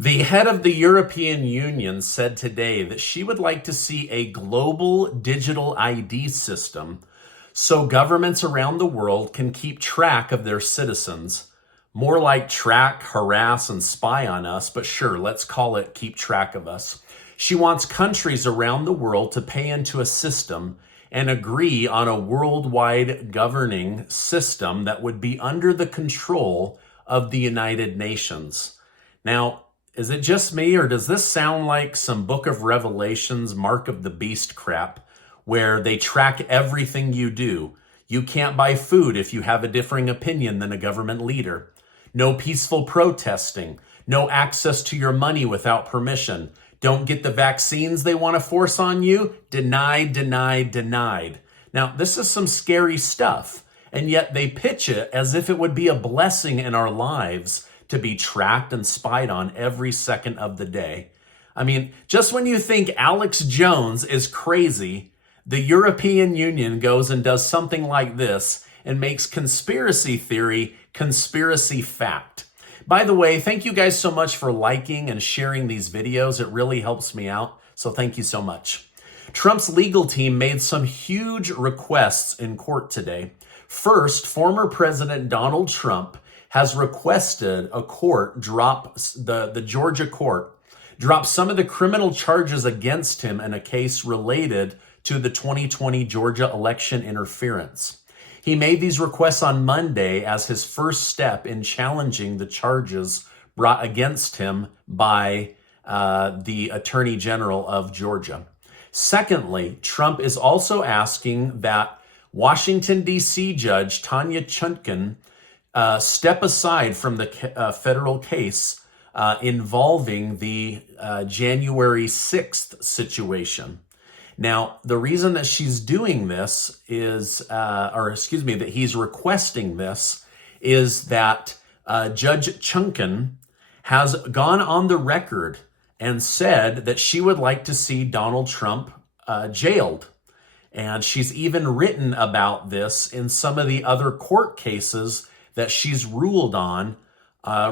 The head of the European Union said today that she would like to see a global digital ID system so governments around the world can keep track of their citizens. More like track, harass, and spy on us, but sure, let's call it keep track of us. She wants countries around the world to pay into a system and agree on a worldwide governing system that would be under the control of the United Nations. Now, is it just me, or does this sound like some Book of Revelations, Mark of the Beast crap, where they track everything you do? You can't buy food if you have a differing opinion than a government leader. No peaceful protesting. No access to your money without permission. Don't get the vaccines they want to force on you. Denied, denied, denied. Now, this is some scary stuff, and yet they pitch it as if it would be a blessing in our lives to be tracked and spied on every second of the day. I mean, just when you think Alex Jones is crazy, the European Union goes and does something like this and makes conspiracy theory conspiracy fact. By the way, thank you guys so much for liking and sharing these videos. It really helps me out, so thank you so much. Trump's legal team made some huge requests in court today. First, former President Donald Trump has requested a court drop, the Georgia court, drop some of the criminal charges against him in a case related to the 2020 Georgia election interference. He made these requests on Monday as his first step in challenging the charges brought against him by the Attorney General of Georgia. Secondly, Trump is also asking that Washington, D.C. Judge Tanya Chutkan step aside from the federal case involving the January 6th situation. Now, the reason that she's doing this is, that he's requesting this, is that Judge Chutkan has gone on the record and said that she would like to see Donald Trump jailed. And she's even written about this in some of the other court cases that she's ruled on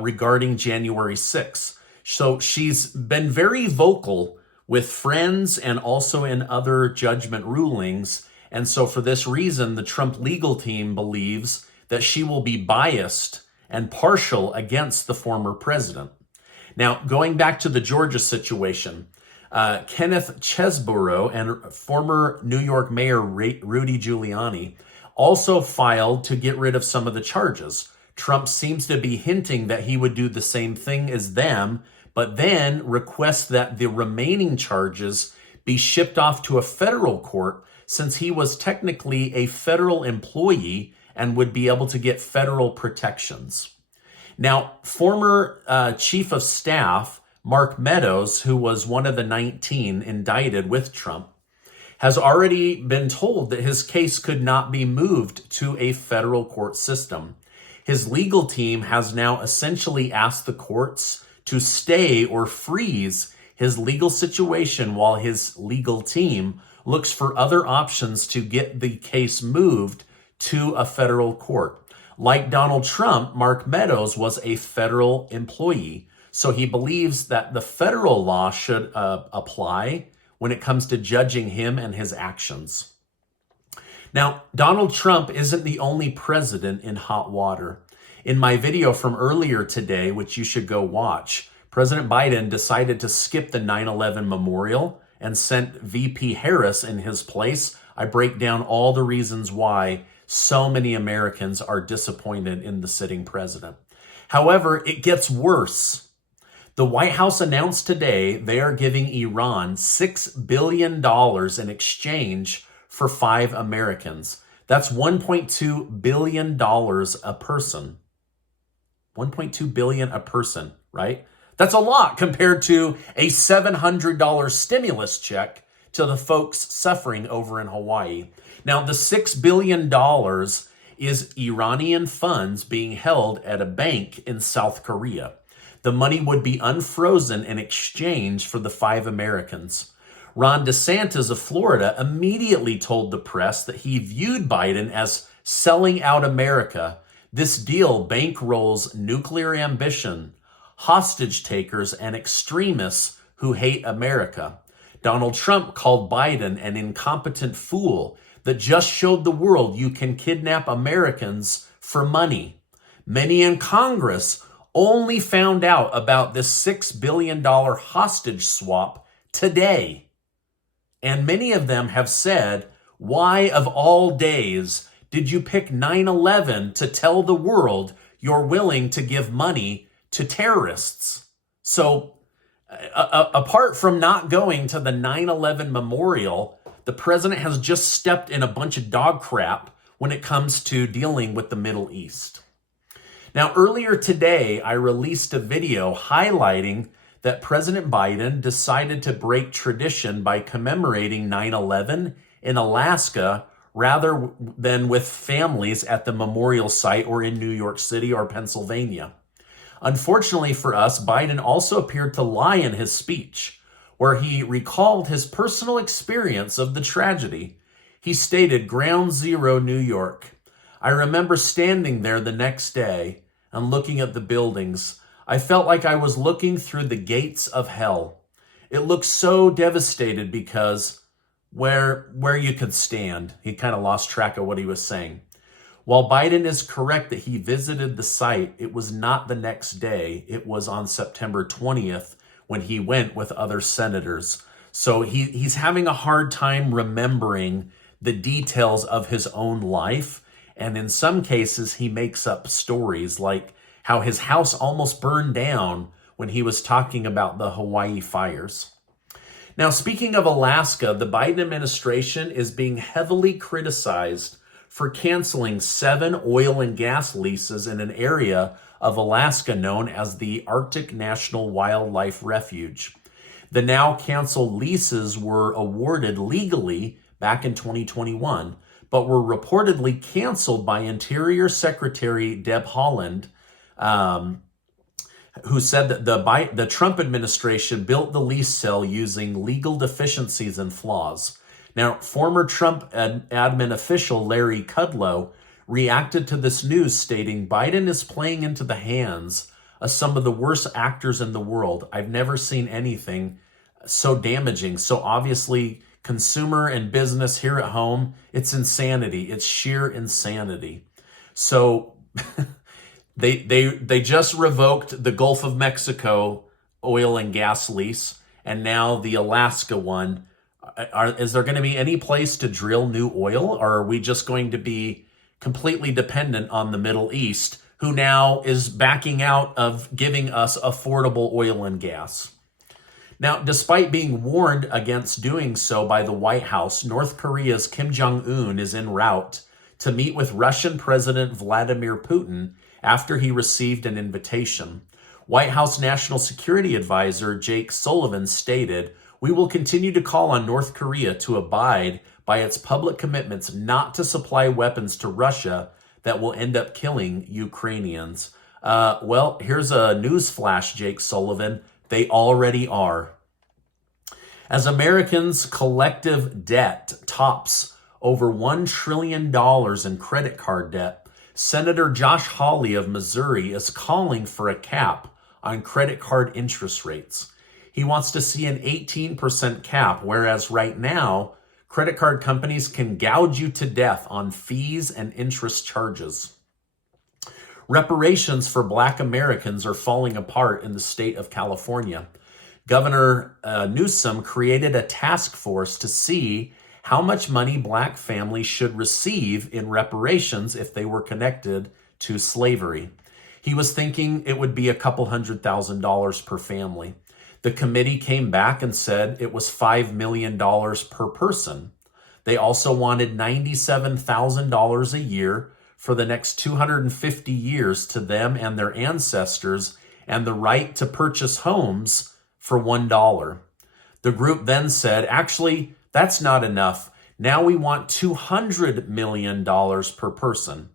regarding January 6th. So she's been very vocal with friends and also in other judgment rulings. And so for this reason, the Trump legal team believes that she will be biased and partial against the former president. Now, going back to the Georgia situation, Kenneth Chesebro and former New York Mayor Rudy Giuliani also filed to get rid of some of the charges. Trump seems to be hinting that he would do the same thing as them, but then request that the remaining charges be shipped off to a federal court since he was technically a federal employee and would be able to get federal protections. Now, former Chief of Staff Mark Meadows, who was one of the 19 indicted with Trump, has already been told that his case could not be moved to a federal court system. His legal team has now essentially asked the courts to stay or freeze his legal situation while his legal team looks for other options to get the case moved to a federal court. Like Donald Trump, Mark Meadows was a federal employee, so he believes that the federal law should apply when it comes to judging him and his actions. Now, Donald Trump isn't the only president in hot water. In my video from earlier today, which you should go watch, President Biden decided to skip the 9/11 memorial and sent VP Harris in his place. I break down all the reasons why so many Americans are disappointed in the sitting president. However, it gets worse. The White House announced today they are giving Iran $6 billion in exchange for 5 Americans. That's $1.2 billion a person. $1.2 billion a person, right? That's a lot compared to a $700 stimulus check to the folks suffering over in Hawaii. Now, the $6 billion is Iranian funds being held at a bank in South Korea. The money would be unfrozen in exchange for the 5 Americans. Ron DeSantis of Florida immediately told the press that he viewed Biden as selling out America. This deal bankrolls nuclear ambition, hostage takers, and extremists who hate America. Donald Trump called Biden an incompetent fool that just showed the world you can kidnap Americans for money. Many in Congress only found out about this $6 billion hostage swap today. And many of them have said, why of all days did you pick 9/11 to tell the world you're willing to give money to terrorists? So, apart from not going to the 9/11 memorial, the president has just stepped in a bunch of dog crap when it comes to dealing with the Middle East. Now, earlier today, I released a video highlighting that President Biden decided to break tradition by commemorating 9/11 in Alaska rather than with families at the memorial site or in New York City or Pennsylvania. Unfortunately for us, Biden also appeared to lie in his speech, where he recalled his personal experience of the tragedy. He stated, "Ground Zero, New York. I remember standing there the next day and looking at the buildings. I felt like I was looking through the gates of hell. It looked so devastated because where you could stand." He kind of lost track of what he was saying. While Biden is correct that he visited the site, it was not the next day. It was on September 20th when he went with other senators. So he's having a hard time remembering the details of his own life. And in some cases, he makes up stories like how his house almost burned down when he was talking about the Hawaii fires. Now, speaking of Alaska, the Biden administration is being heavily criticized for canceling 7 oil and gas leases in an area of Alaska known as the Arctic National Wildlife Refuge. The now canceled leases were awarded legally back in 2021, but were reportedly canceled by Interior Secretary Deb Haaland, who said that the Trump administration built the lease sale using legal deficiencies and flaws. Now, former Trump admin official Larry Kudlow reacted to this news, stating, "Biden is playing into the hands of some of the worst actors in the world. I've never seen anything so damaging. So obviously, consumer and business here at home, it's insanity. It's sheer insanity." So they just revoked the Gulf of Mexico oil and gas lease, and now the Alaska one. Is there going to be any place to drill new oil, or are we just going to be completely dependent on the Middle East, who now is backing out of giving us affordable oil and gas? Now, despite being warned against doing so by the White House, North Korea's Kim Jong-un is en route to meet with Russian President Vladimir Putin after he received an invitation. White House National Security Advisor Jake Sullivan stated, "We will continue to call on North Korea to abide by its public commitments not to supply weapons to Russia that will end up killing Ukrainians." Well, here's a newsflash, Jake Sullivan. They already are. As Americans' collective debt tops over $1 trillion in credit card debt, Senator Josh Hawley of Missouri is calling for a cap on credit card interest rates. He wants to see an 18% cap, whereas right now, credit card companies can gouge you to death on fees and interest charges. Reparations for Black Americans are falling apart in the state of California. Governor Newsom created a task force to see how much money Black families should receive in reparations if they were connected to slavery. He was thinking it would be a couple $100,000 per family. The committee came back and said it was $5 million per person. They also wanted $97,000 a year for the next 250 years to them and their ancestors, and the right to purchase homes for $1. The group then said, actually, that's not enough. Now we want $200 million per person.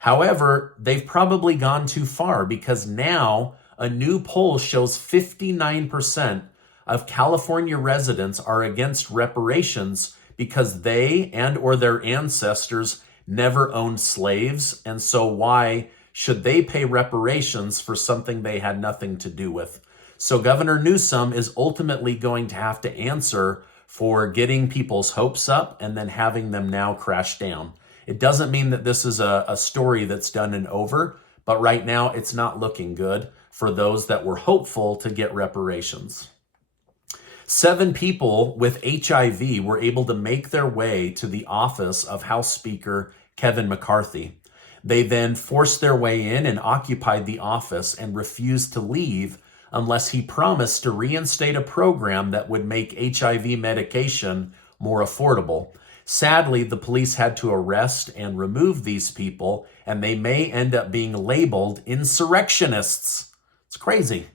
However, they've probably gone too far, because now a new poll shows 59% of California residents are against reparations because they and or their ancestors never owned slaves. And so why should they pay reparations for something they had nothing to do with. So Governor Newsom is ultimately going to have to answer for getting people's hopes up and then having them now crash down. It doesn't mean that this is a story that's done and over, but right now it's not looking good for those that were hopeful to get reparations. 7 people with HIV were able to make their way to the office of House Speaker Kevin McCarthy. They then forced their way in and occupied the office and refused to leave unless he promised to reinstate a program that would make HIV medication more affordable. Sadly, the police had to arrest and remove these people, and they may end up being labeled insurrectionists. It's crazy.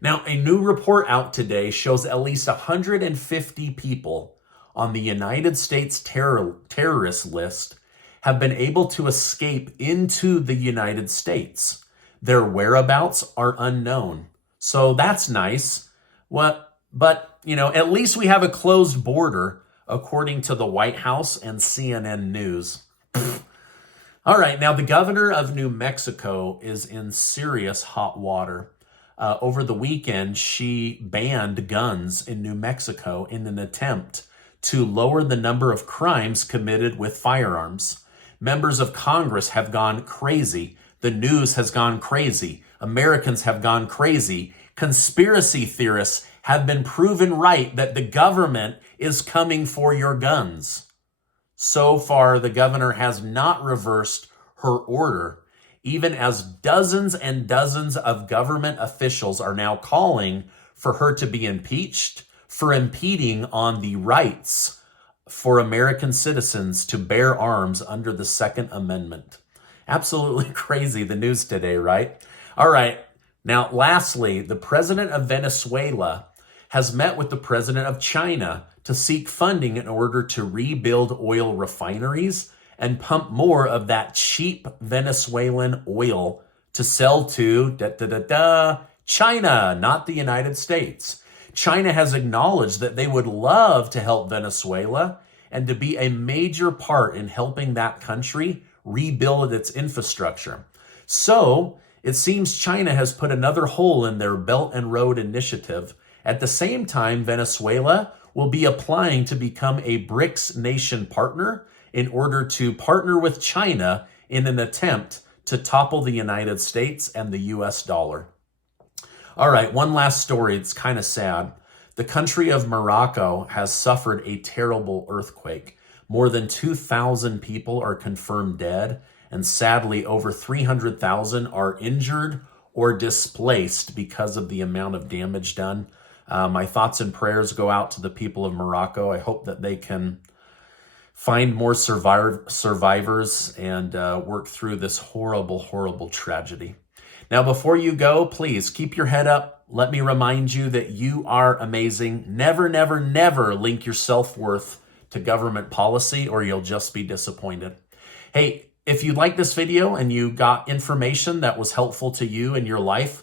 Now, a new report out today shows at least 150 people on the United States terrorist list have been able to escape into the United States. Their whereabouts are unknown. So that's nice. But at least we have a closed border, according to the White House and CNN News. All right, now the governor of New Mexico is in serious hot water. Over the weekend, she banned guns in New Mexico in an attempt to lower the number of crimes committed with firearms. Members of Congress have gone crazy. The news has gone crazy. Americans have gone crazy. Conspiracy theorists have been proven right that the government is coming for your guns. So far, the governor has not reversed her order, even as dozens and dozens of government officials are now calling for her to be impeached for impeding on the rights for American citizens to bear arms under the Second Amendment. Absolutely crazy, the news today, right? All right. Now, lastly, the president of Venezuela has met with the president of China to seek funding in order to rebuild oil refineries and pump more of that cheap Venezuelan oil to sell to China, not the United States. China has acknowledged that they would love to help Venezuela and to be a major part in helping that country rebuild its infrastructure. So it seems China has put another hole in their Belt and Road Initiative. At the same time, Venezuela will be applying to become a BRICS nation partner in order to partner with China in an attempt to topple the United States and the US dollar. All right, one last story. It's kind of sad. The country of Morocco has suffered a terrible earthquake. More than 2,000 people are confirmed dead, and sadly, over 300,000 are injured or displaced because of the amount of damage done. My thoughts and prayers go out to the people of Morocco. I hope that they can find more survivors and work through this horrible, horrible tragedy. Now, before you go, please keep your head up. Let me remind you that you are amazing. Never, never, never link your self-worth to government policy or you'll just be disappointed. Hey, if you like this video and you got information that was helpful to you in your life,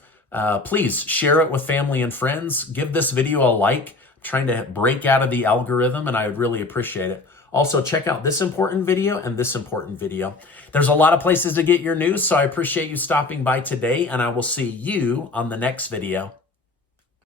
please share it with family and friends. Give this video a like. I'm trying to break out of the algorithm and I would really appreciate it. Also, check out this important video and this important video. There's a lot of places to get your news, so I appreciate you stopping by today, and I will see you on the next video.